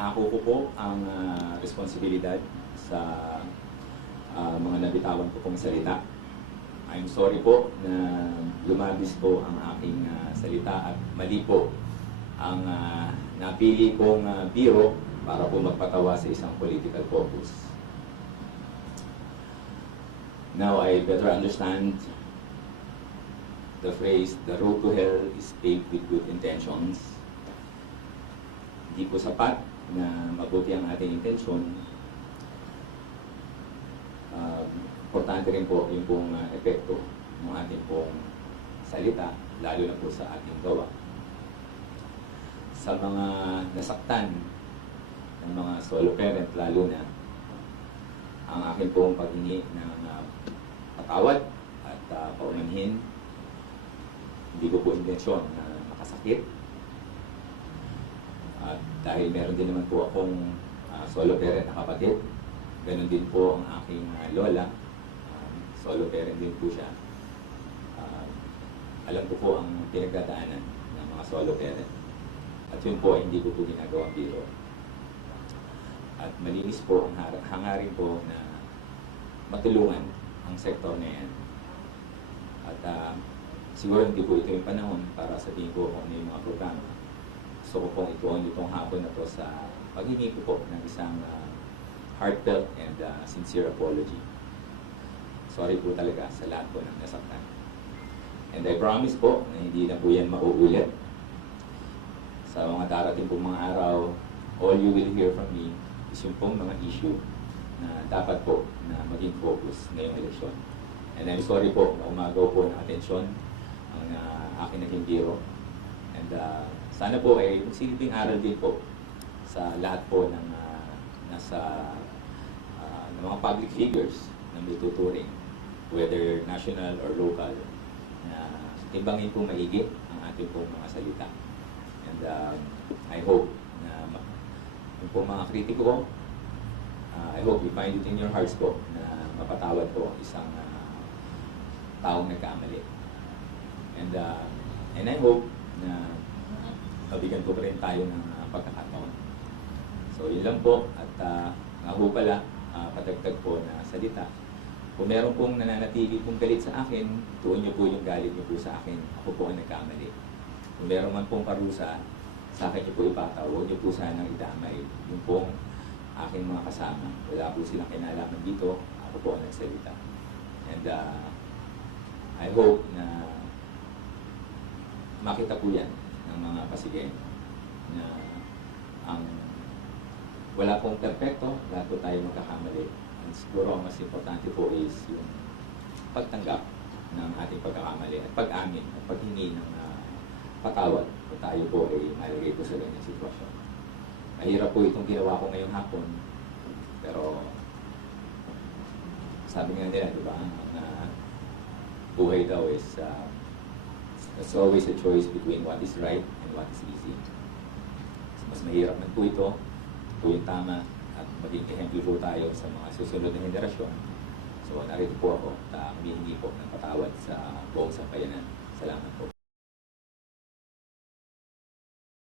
Inaako ko po ang responsibilidad sa mga nabitawan ko pong salita. I'm sorry po na lumabis po ang aking salita at mali po ang napili kong biro para po magpatawa sa isang political purpose. Now I better understand the phrase, the road to hell is paved with good intentions. Hindi po sapat na mabuti ang ating intensyon. Importante rin po yung pong epekto ng ating pong salita, lalo na po sa ating gawa. Sa mga nasaktan ng mga solo parent, lalo na, ang aking pong paghingi ng patawad at paumanhin. Hindi ko po intensyon na makasakit. At dahil meron din naman po akong solo parent na kapatid, ganun din po ang aking lola. Solo parent din po siya. Alam ko po ang pinagdadaanan ng mga solo parent. At yun po, hindi ko po ginagawang biro. At malinis po ang hangarin po na matulungan ang sektor na yan. At siguro hindi po ito yung panahon para sabihin ko kung ano yung mga programa. Gusto ko pong ituon itong hapon na to sa paghingi ko po ng isang heartfelt and sincere apology. Sorry po talaga sa lahat po ng nasaktan. And I promise po na hindi na po yan mauulit. Sa mga darating po mga araw, all you will hear from me is yung pong mga issue na dapat po na maging focus ngayong eleksyon. And I'm sorry po na umagaw po ng atensyon ang aking naging biro. And sana po ay magsilbing aral din po sa lahat po ng ng mga public figures na may tuturing, whether national or local, na timbangin po maigi ang ating pong mga salita. And I hope na yung pong mga kritiko ko, I hope you find it in your hearts po na mapatawad po isang taong nagkamali. And I hope na mabigyan po rin tayo ng pagkakataon. So yun lang po. At nga po pala, patagtag po na salita. Kung meron pong nananatili pong galit sa akin, tuon niyo po yung galit niyo po sa akin. Ako po ang nagkamali. Kung meron man pong parusa, sa akin niyo po ipataw. Huwag niyo po sanang idamay yung pong aking mga kasama. Wala po silang kinalaman dito. Ako po ang nagsalita. And I hope na makita po yan ng mga pasigay na ang wala pong perfecto, lahat po tayo magkakamali. And siguro ang mas importante po is yung pagtanggap ng ating pagkakamali at pag-amin at paghingi ng patawad kung tayo po ay malagay po sa ganyang sitwasyon. Mahirap po itong ginawa ko ngayong hapon, pero sabi nga nila, di ba, buhay daw is there's always a choice between what is right and what is easy. So, mas mahirap man po ito yung tama, at maging ehemplo po tayo sa mga susunod na henerasyon. So narito po ako at humihingi po ng patawad sa buong sambayanan. Salamat po.